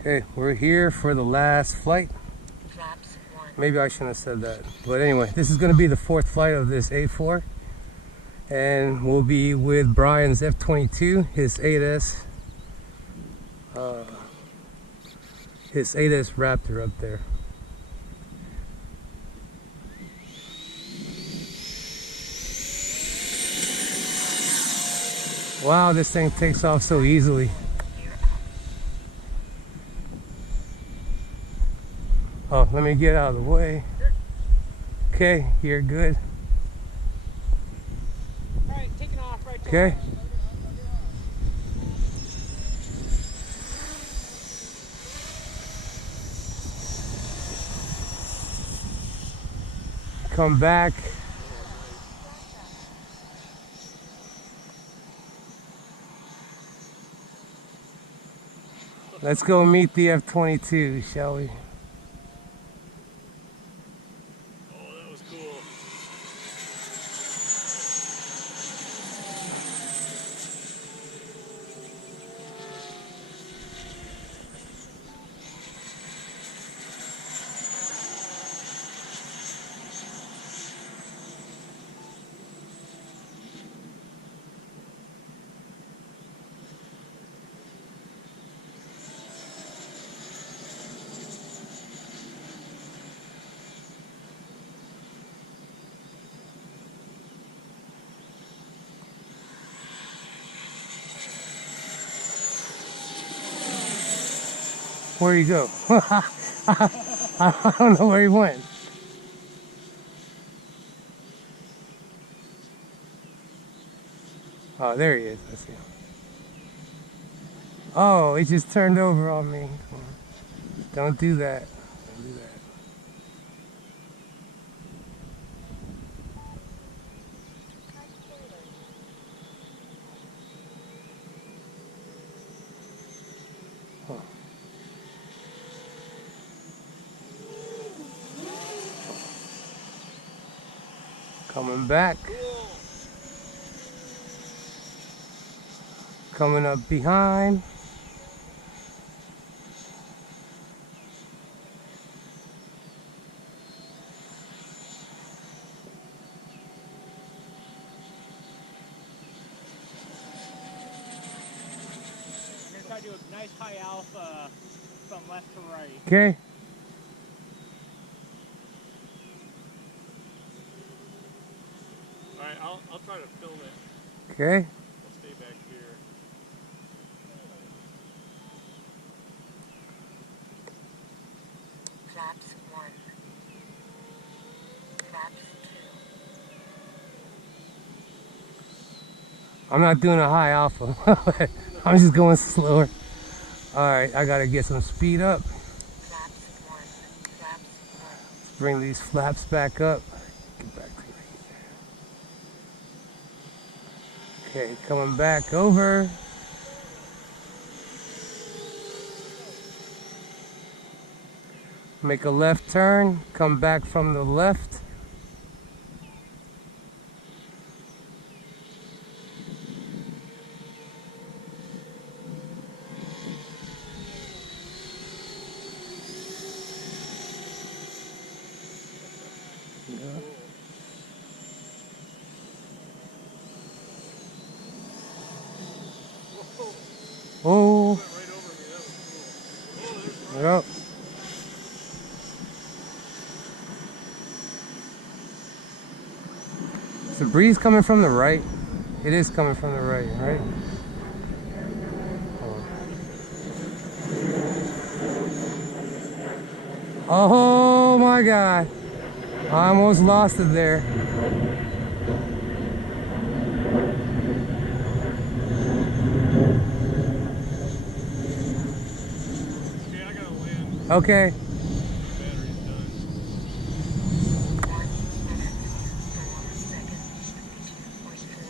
Okay, we're here for the last flight. Maybe I shouldn't have said that. But anyway, this is going to be the fourth flight of this A4. And we'll be with Brian's F-22, his 8S. His 8S Raptor up there. Wow, this thing takes off so easily. Oh, let me get out of the way. Okay, you're good. Right, taking off right. Okay. Come back. Let's go meet the F-22, shall we? Where'd he go? I don't know where he went. Oh, there he is. I see him. Oh, he just turned over on me. Don't do that. Don't do that. Coming back. Coming up behind. We're going to try to do a nice high alpha from left to right. Okay. Alright, I'll try to film it. Okay. I'll stay back here. Flaps 1. Flaps 2. I'm not doing a high alpha. I'm just going slower. Alright, I gotta get some speed up. Flaps 1. Flaps 1. Let's bring these flaps back up. Get back to right there. Okay, coming back over. Make a left turn, come back from the left. Oh, yep. Is the breeze coming from the right? It is coming from the right, right? Oh my God. I almost lost it there. Okay, I gotta land. Okay. The battery's done. 1 minute, 4 seconds, 52.4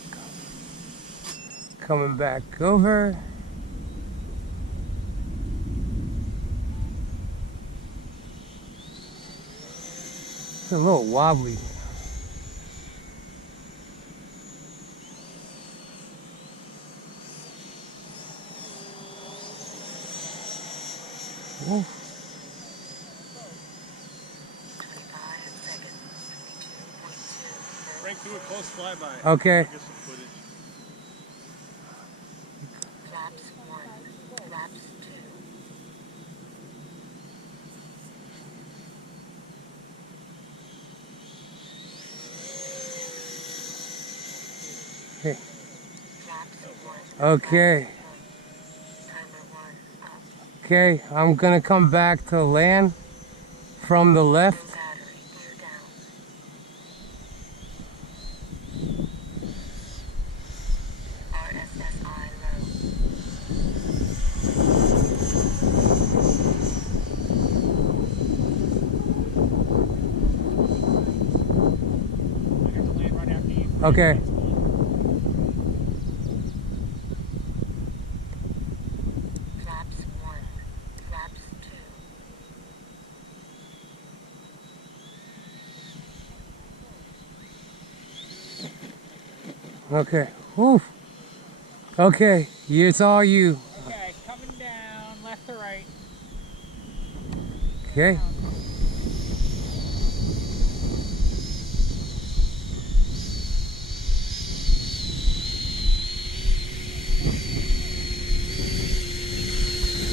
volts. Coming back over. It's a little wobbly. Ooh. 25 seconds. 22.2. Frank, do a close flyby. Okay. Get some footage. Flaps 1. Flaps 2. Okay. Flaps 1. Okay. Timer 1 up. Okay, I'm gonna come back to land from the left. Battery gear down. RSSI low. I have to land right after you. Okay. Flaps 1. Flaps 2. Okay. Oof. Okay, it's all you. Okay, coming down, left to right. Okay.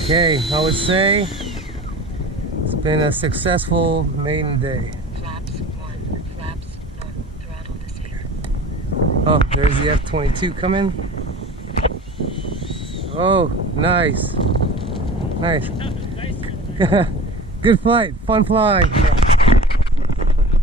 Okay, I would say it's been a successful maiden day. Flaps 1. Flaps 1. Throttle disabled. Oh, there's the F-22 coming. Oh, nice. Nice. Nice. Good flight. Fun flying.